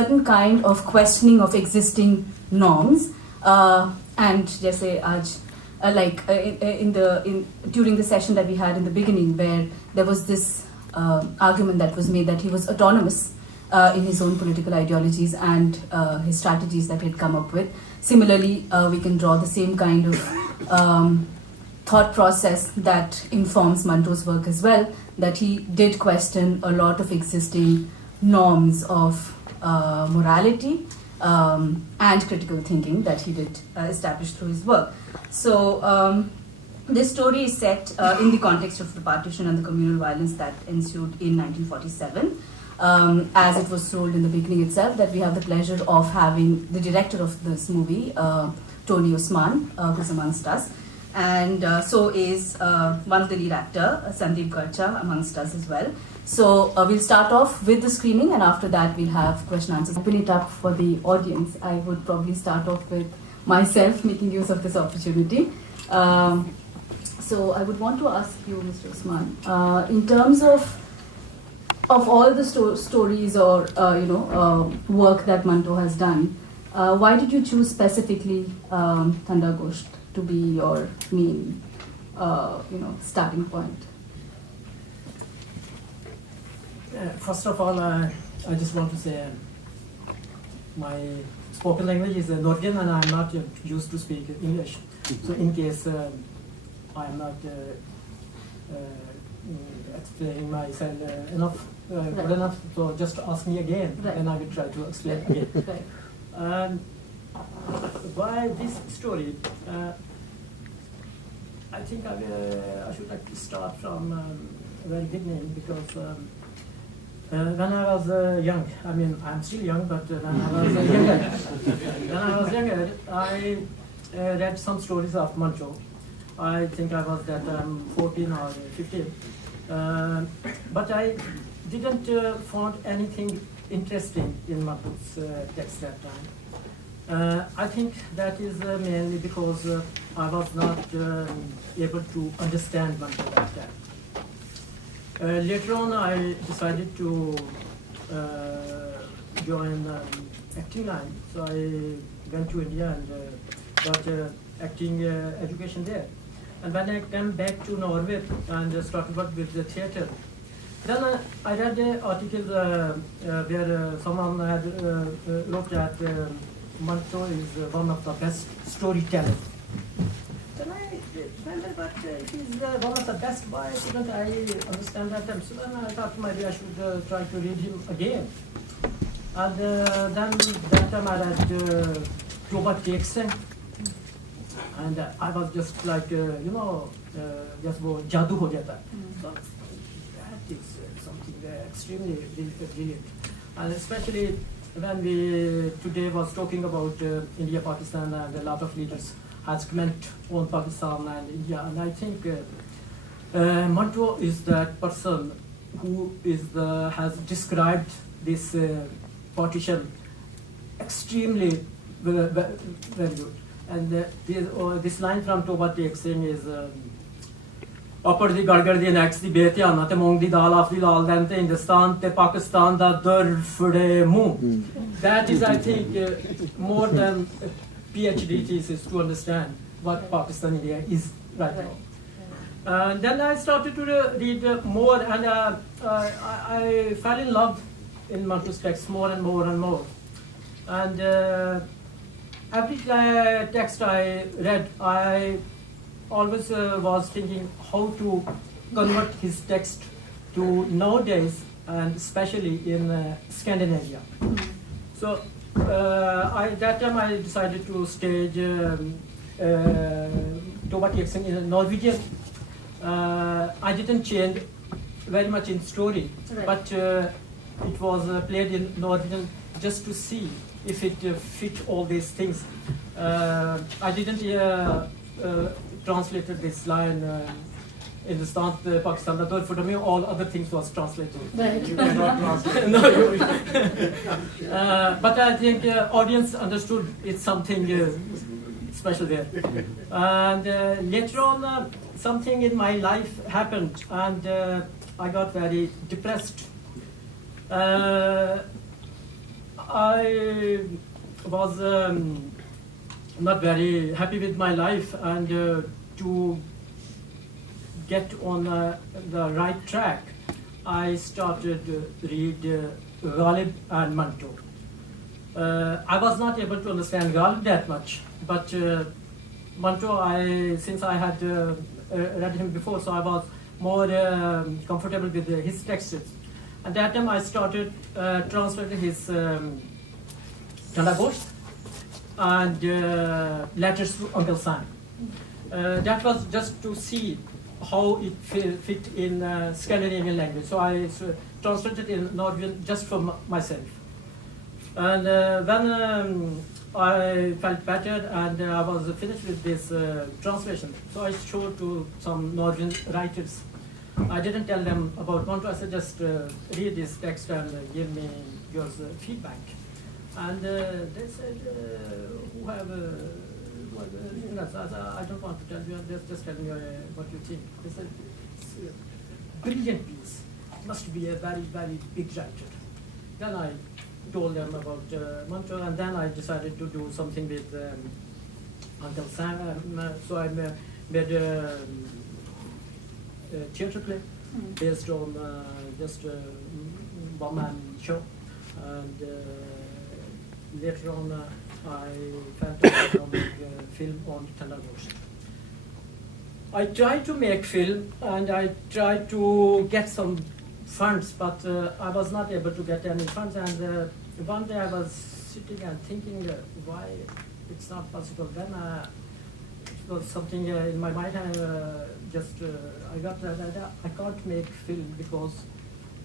certain kind of questioning of existing norms. And जैसे आज during the session that we had in the beginning, where there was this argument that was made that he was autonomous in his own political ideologies and his strategies that he had come up with. Similarly, we can draw the same kind of thought process that informs Manto's work as well, that he did question a lot of existing norms of morality and critical thinking that he did establish through his work. So this story is set in the context of the partition and the communal violence that ensued in 1947. As it was told in the beginning itself, that we have the pleasure of having the director of this movie, Tony Usman, who's amongst us. And so is one of the lead actor, Sandeep Garcha, amongst us as well. So we'll start off with the screening, and after that we'll have question answers. Open it up for the audience. I would probably start off with myself, making use of this opportunity. So I would want to ask you, Mr. Usman, in terms of all the stories or work that Manto has done, why did you choose specifically Thanda Gosht to be your main starting point? First of all, I just want to say my spoken language is Norwegian and I'm not used to speak English. So in case I'm not explaining myself good enough, so just ask me again, and I will try to explain again. Why this story? I think I should like to start from very beginning, because when I was young, I mean I'm still young, but when I was younger, I read some stories of Manto. I think I was that 14 or 15, but I didn't find anything interesting in Manto's text that time. I think that is mainly because I was not able to understand Manto that time. Later on, I decided to join acting line, so I went to India and got acting education there. And when I came back to Norway and started work with the theatre, then I read an article where someone had looked at Manto is one of the best storytellers. Then I wondered, but he's one of the best, why couldn't I understand that time? So then I thought maybe I should try to read him again. And then that time I read Toba Teksen. And I was just like, just wo jadoo ho jata hai. So that is something extremely brilliant. And especially when we today was talking about India, Pakistan, and a lot of leaders has comment on Pakistan and India. And I think Manto is that person who has described this partition extremely very good. And this line from Toba Teksen is Upper the Gargar the next the Betiana, among the Dal of the Lal Dante in the Stan, the Pakistan, the Dur Fude Moon. That is, I think, more than PhD thesis to understand what Pakistan India is right now. And then I started to read more, and I fell in love in Manto's text more and more and more. And every text I read, I always was thinking how to convert his text to nowadays, and especially in Scandinavia. So that time I decided to stage Toba Teksen in Norwegian. I didn't change very much in story, but it was played in Norwegian just to see if it fit all these things. I didn't translated this line in the start Pakistan. For me, all other things was translated. Right. You cannot translate. No, but I think audience understood it's something special there. And later on, something in my life happened, and I got very depressed. I was not very happy with my life, and to get on the right track, I started to read Ghalib and Manto. I was not able to understand Ghalib that much, but Manto, since I had read him before, so I was more comfortable with his texts. At that time, I started translating his Thanda Gosht and letters to Uncle Sam. That was just to see how it fit in Scandinavian language. So I translated in Norwegian just for myself. And when I felt better and I was finished with this translation, so I showed to some Norwegian writers. I didn't tell them about Manto. I said, just read this text and give me your feedback. And they said, who have I said, I don't want to tell you, just tell me what you think. They said, it's a brilliant piece. It must be a very, very big writer. Then I told them about Manto, and then I decided to do something with Uncle Sam. So I made a theatre play based on just a one-man show. And later on, I felt I would make a film on Thanda Gosht. I tried to make film and I tried to get some funds, but I was not able to get any funds. And one day I was sitting and thinking why it's not possible. Then it was something in my mind, and I got that idea. I can't make film because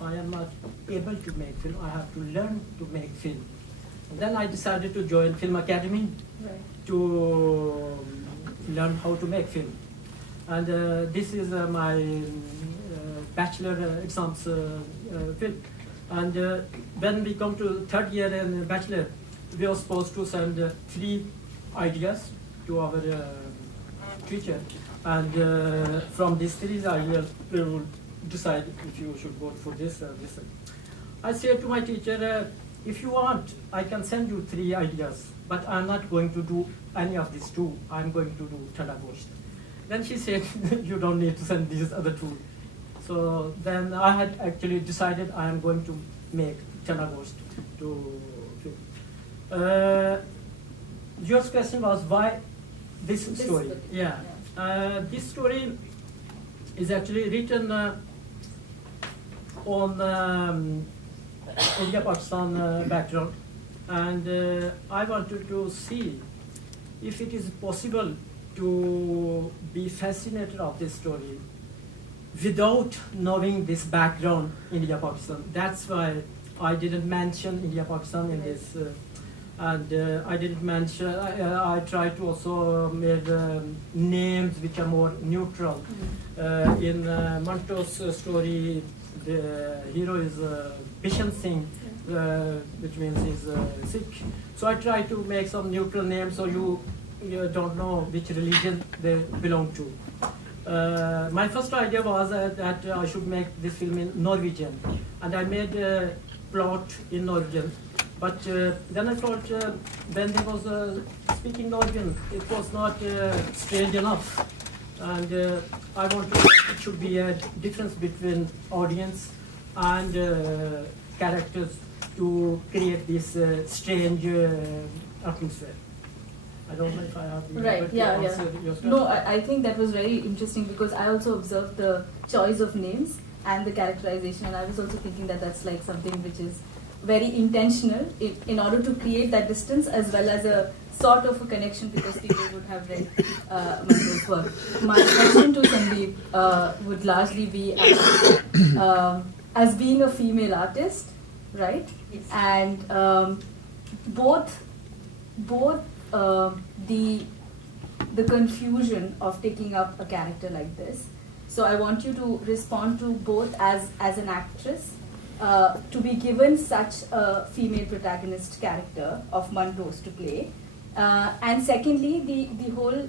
I am not able to make film. I have to learn to make film. And then I decided to join Film Academy to learn how to make film. And this is my bachelor exams film. And when we come to third year in bachelor, we are supposed to send 3 ideas to our teacher. And from these 3 ideas, we will decide if you should go for this or this. I said to my teacher, if you want, I can send you 3 ideas, but I'm not going to do any of these 2. I'm going to do Thanda Gosht. Then she said, you don't need to send these other 2. So then I had actually decided I am going to make Thanda Gosht to film. Your question was why this story? Yeah. This story is actually written on India-Pakistan background, and I wanted to see if it is possible to be fascinated of this story without knowing this background India-Pakistan. That's why I didn't mention India-Pakistan in this, and I didn't mention. I tried to also make names which are more neutral. In Manto's story, the hero is Bishan Singh, which means he's Sikh. So I try to make some neutral names so you don't know which religion they belong to. My first idea was that I should make this film in Norwegian, and I made a plot in Norwegian. But then I thought when he was speaking Norwegian, it was not strange enough. And I wanted it should be a difference between audience and characters to create this strange atmosphere. I don't know if I have been able to answer your question. No, I think that was very interesting because I also observed the choice of names and the characterization, and I was also thinking that that's like something which is very intentional in order to create that distance as well as a sort of a connection because people would have read Manto's work. My question to Sandeep would largely be as being a female artist, right? Yes. And both the confusion of taking up a character like this. So I want you to respond to both as an actress, to be given such a female protagonist character of Manto's to play, and secondly the whole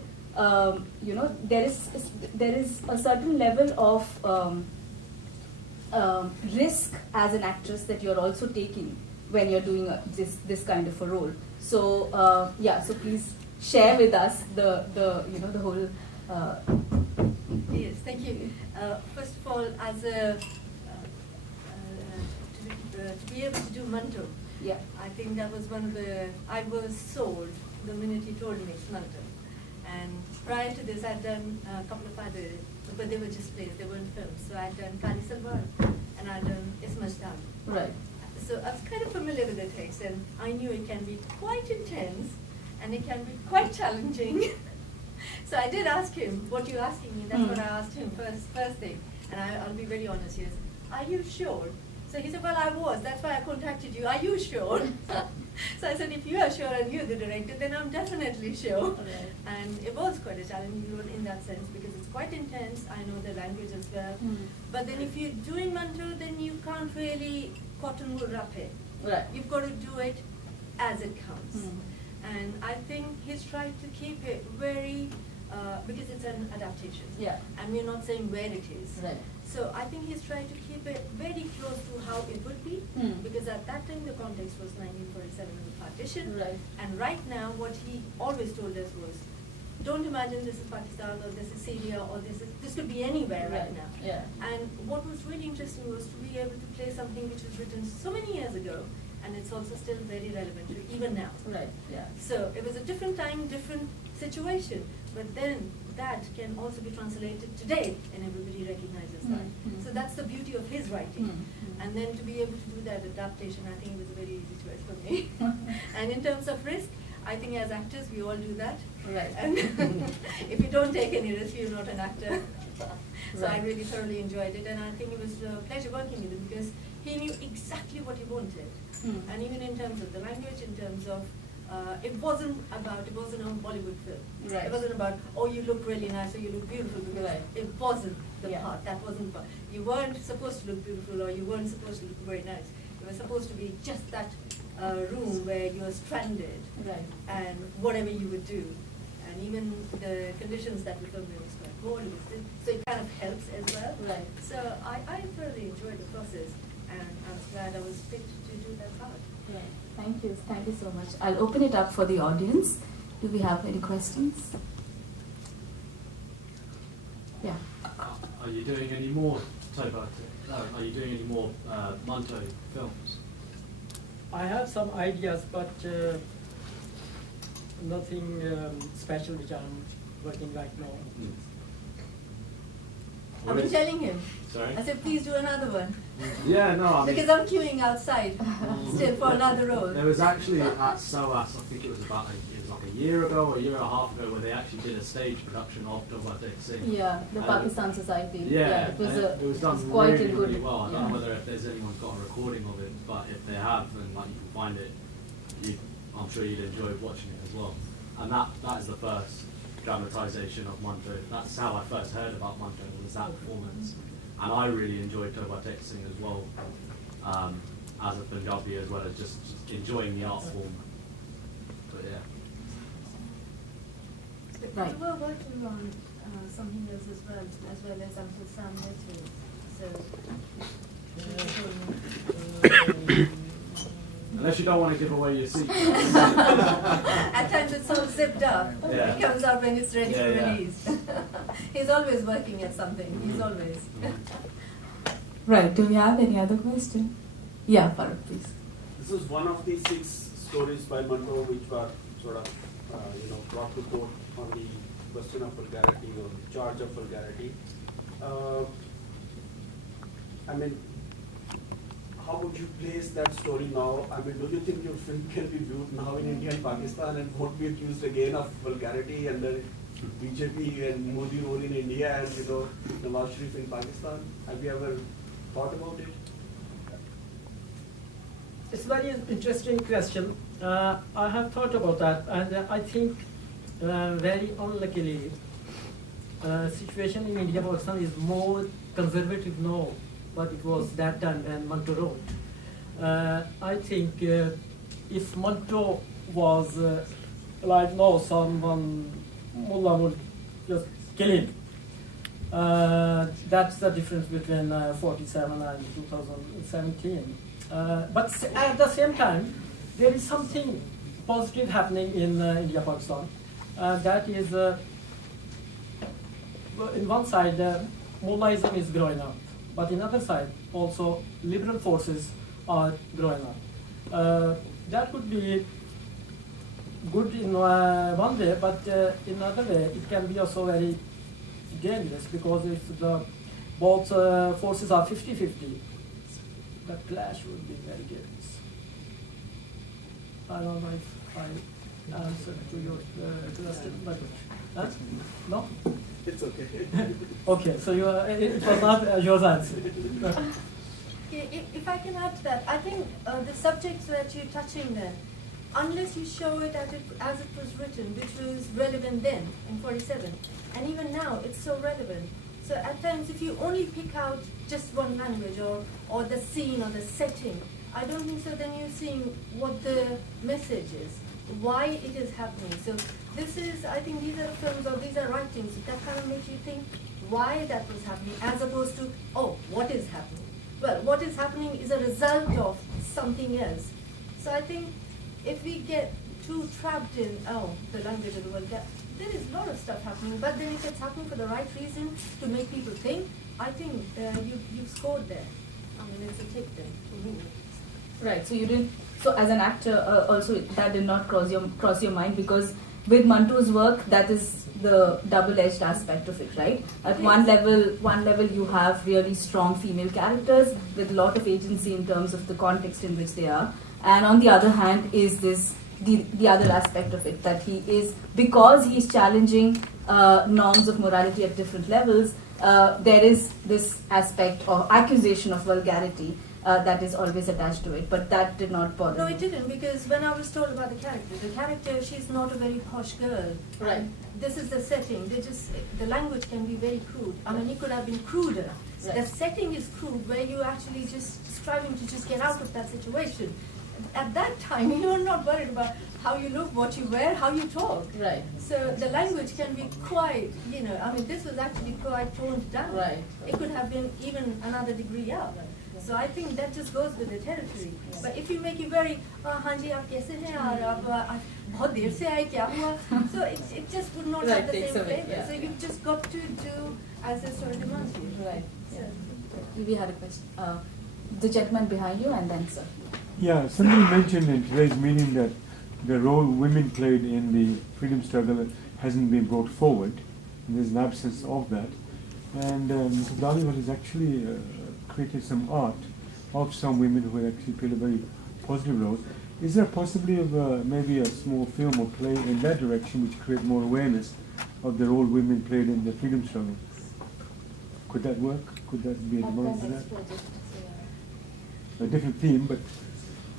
there is a certain level of risk as an actress that you're also taking when you're doing this kind of a role. So so please share with us the whole. Yes, thank you. First of all, as a to be able to do Manto, Yeah. I think that was one of the, I was sold the minute he told me it's Manto. And prior to this, I'd done a couple of other, but they were just plays, they weren't films. So I'd done Kali Salwar and I'd done Ismashtam. Right. So I was kind of familiar with the text, and I knew it can be quite intense and it can be quite challenging. So I did ask him, what you're asking me, that's what I asked him first thing. And I'll be very honest here. Are you sure? So he said, well, I was. That's why I contacted you. Are you sure? So I said, if you are sure and you're the director, then I'm definitely sure. Okay. And And it was quite a challenging role in that sense because it's quite intense. I know the language as well. But then if you're doing Manto, then you can't really cotton wool wrap it. Right. You've got to do it as it comes. And I think he's tried to keep it very, because it's an adaptation. Yeah. And we're not saying where it is. Right. So I think he's trying to keep it very close to how it would be, because at that time the context was 1947 and the partition. Right. And right now what he always told us was, don't imagine this is Pakistan or this is Syria or this could be anywhere right now. Yeah. And what was really interesting was to be able to play something which was written so many years ago, and it's also still very relevant to even now. Right. Yeah. So it was a different time, different situation, but then that can also be translated today, and everybody recognizes that. So that's the beauty of his writing. And then to be able to do that adaptation, I think it was a very easy choice for me. And in terms of risk, I think as actors we all do that. Right. And if you don't take any risk, you're not an actor. So I Right. really thoroughly enjoyed it, and I think it was a pleasure working with him because he knew exactly what he wanted. And even in terms of the language, in terms of, it wasn't a Bollywood film. Right. It wasn't about, oh, you look really nice or you look beautiful, because Right. it wasn't the Yeah. part. That wasn't part. You weren't supposed to look beautiful or you weren't supposed to look very nice. It was supposed to be just that room where you're stranded Right. and whatever you would do. And even the conditions that we filmed in was quite cold. So it kind of helps as well. Right. So I thoroughly enjoyed the process, and I was glad I was picked to do that part. Right. Thank you. Thank you so much. I'll open it up for the audience. Do we have any questions? Yeah. Are you doing any more Are you doing any more Manto films? I have some ideas, but nothing special which I'm working right now. I've been telling him. Sorry? I said, please do another one. Yeah, no, I mean, Because I'm queuing outside still for another role. there was actually at SOAS, I think it was like a year ago or a year and a half ago, where they actually did a stage production of Tawbatek Singh. Yeah. The And Pakistan Society. Yeah, It was and it was done quite really, a good. really well. I don't Yeah. know whether if there's anyone's got a recording of it, but if they have, then like you can find it, I'm sure you'd enjoy watching it as well. And that is the first dramatization of Manto. That's how I first heard about Manto, was that performance. And I really enjoyed Tawbatek Singh as well, as a Punjabi, as well as just enjoying the art form. But yeah. Right. We were working on something else as well as Uncle Sam Letters. So Unless you don't want to give away your secrets. at times it's all zipped up. Yeah. It comes out when it's ready Yeah, for yeah. release. He's always working at something. He's always. Right. Do we have any other question? Yeah, Farah, please. This is one of the 6 stories by Manto which were sort of, brought to court on the question of vulgarity or the charge of vulgarity. I mean, how would you place that story now? I mean, do you think your film can be viewed now in India and Pakistan and won't be accused again of vulgarity under BJP and Modi rule in India and, Nawaz Sharif in Pakistan? Have you ever thought about it? It's a very interesting question. I have thought about that, and I think very unluckily, situation in India Pakistan is more conservative now, but it was that time when Manto wrote. I think if Manto was like now someone Mullah would just kill him. That's the difference between 47 and 2017. But at the same time, there is something positive happening in India, Pakistan. That is, in one side, Mullaism is growing up, but in other side, also liberal forces are growing up. That could be good in one way, but in another way, it can be also very dangerous, because if the both forces are 50-50, the clash would be very dangerous. I don't know if I answered to your question, but no? It's okay. Okay, so you it was not your answer. If I can add to that, I think the subjects that you're touching there, unless you show it as it was written, which was relevant then in 47, and even now it's so relevant. So at times, if you only pick out just one language or the scene or the setting, I don't think so. Then you're seeing what the message is, why it is happening. So this is, I think, these are films or these are writings that kind of make you think why that was happening, as opposed to, oh, what is happening? Well, what is happening is a result of something else. So I think if we get too trapped in, the language of the world, there is a lot of stuff happening, but then if it's happening for the right reason, to make people think, I think you've scored there. I mean, it's a tick then, to me. Right. So you didn't. So as an actor, also that did not cross your mind, because with Manto's work, that is the double-edged aspect of it, right? At one level, you have really strong female characters with a lot of agency in terms of the context in which they are, and on the other hand, is this the other aspect of it, that he is, because he's challenging norms of morality at different levels. There is this aspect of accusation of vulgarity that is always attached to it, but that did not bother No, me. it didn't, because when I was told about the character, she's not a very posh girl. Right. And this is the setting. The language can be very crude. I mean, it could have been cruder. Right. The setting is crude, where you actually just striving to just get out of that situation. At that time, you're not worried about how you look, what you wear, how you talk. Right. So the language can be quite, I mean, this was actually quite toned down. Right. It could have been even another degree up. So I think that just goes with the territory. But if you make it very, हाँ जी आप कैसे हैं और आप बहुत देर से आए क्या हुआ? So it just would not have the takes same away, flavor. yeah. So you've just got to do as the story demands you. Right. So. We had a question. The gentleman behind you, and then sir. Yeah, somebody mentioned in today's meeting that the role women played in the freedom struggle hasn't been brought forward, and there's an absence of that. And Mr. Dhaliwal has actually created some art of some women who actually played a very positive role. Is there possibly maybe a small film or play in that direction which create more awareness of the role women played in the freedom struggle? Could that work? Could that be a demand for that? A different theme, but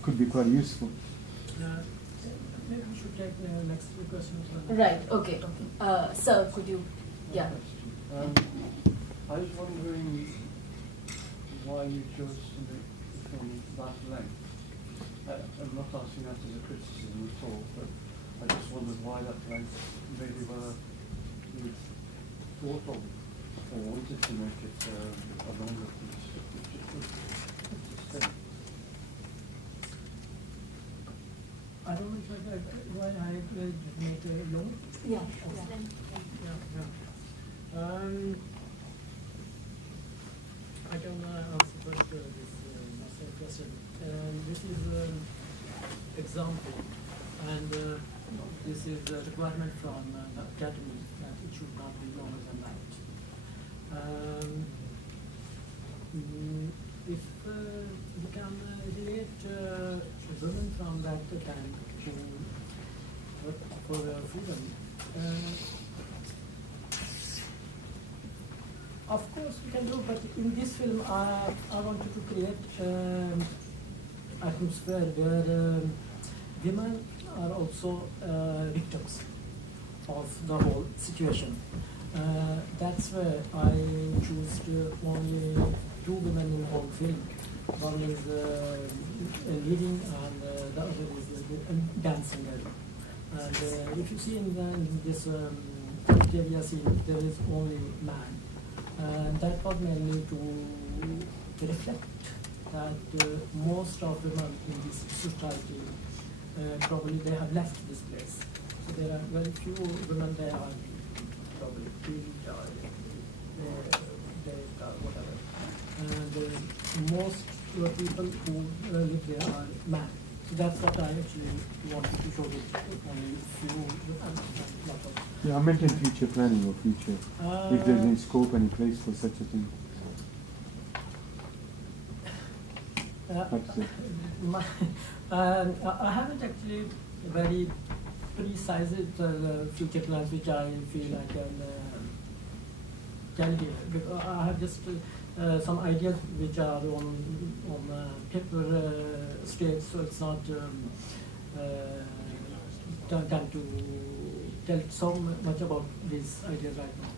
could be quite useful. Maybe we should take the next few questions. Right. Okay. Sir, could you? Yeah. I was wondering why you chose to make the film that length. I'm not asking that as a criticism at all, but I just wondered why that length maybe were you thought of or wanted to make it a longer piece. I don't know why I make it long. Yeah. I can answer first this question. This is example, and this is a requirement from the academy that it should not be longer than that. If we can relate women from that time to for freedom. Of course we can do, but in this film I wanted to create atmosphere where women are also victims of the whole situation. That's why I choose only two women in the whole film. One is leading and the other is dancing. And if you see in this area scene, there is only man. And that was mainly to reflect that most of women in this society probably they have left this place. So there are very few women they are probably killed or raped or whatever. And most people who live there are men. So that's what I actually wanted to show with only few and lot of. Yeah, I meant in future planning or future, if there's any scope, any place for such a thing. That's it. I haven't actually very precise future plans which I feel I can tell here. Because I have just some ideas which are on paper stage, so it's not time to tell so much about these ideas right now.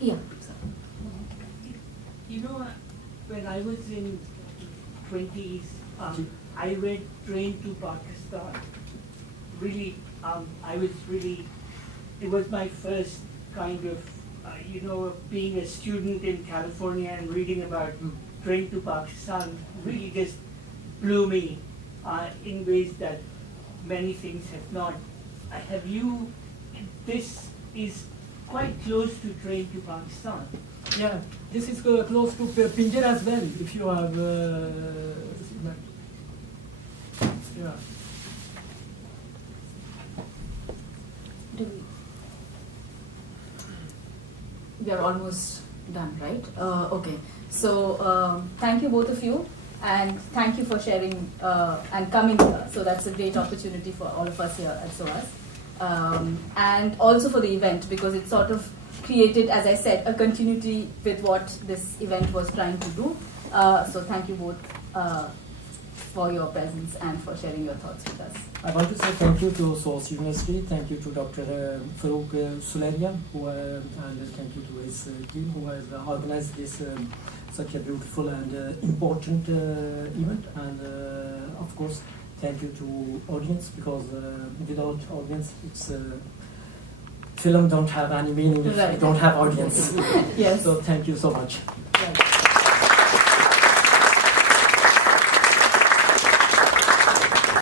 Yeah. You know, when I was in 20s, I read Train to Pakistan. Really, it was my first kind of, being a student in California and reading about Train to Pakistan really just blew me in ways that many things have not. This is quite close to Train to Pakistan. Yeah, this is close to Pinjar as well, if you have seen that. Yeah. We are almost done, right? Okay. So thank you both of you, and thank you for sharing and coming here. So that's a great opportunity for all of us here at SOAS, and also for the event, because it sort of created, as I said, a continuity with what this event was trying to do. So thank you both for your presence and for sharing your thoughts with us. I want to say thank you to SOAS University, thank you to Dr. Farooq Sulairia, and thank you to his team who has organized this such a beautiful and important event. And of course, thank you to audience, because without audience, it's film don't have any meaning if you don't have audience. Yes. So thank you so much.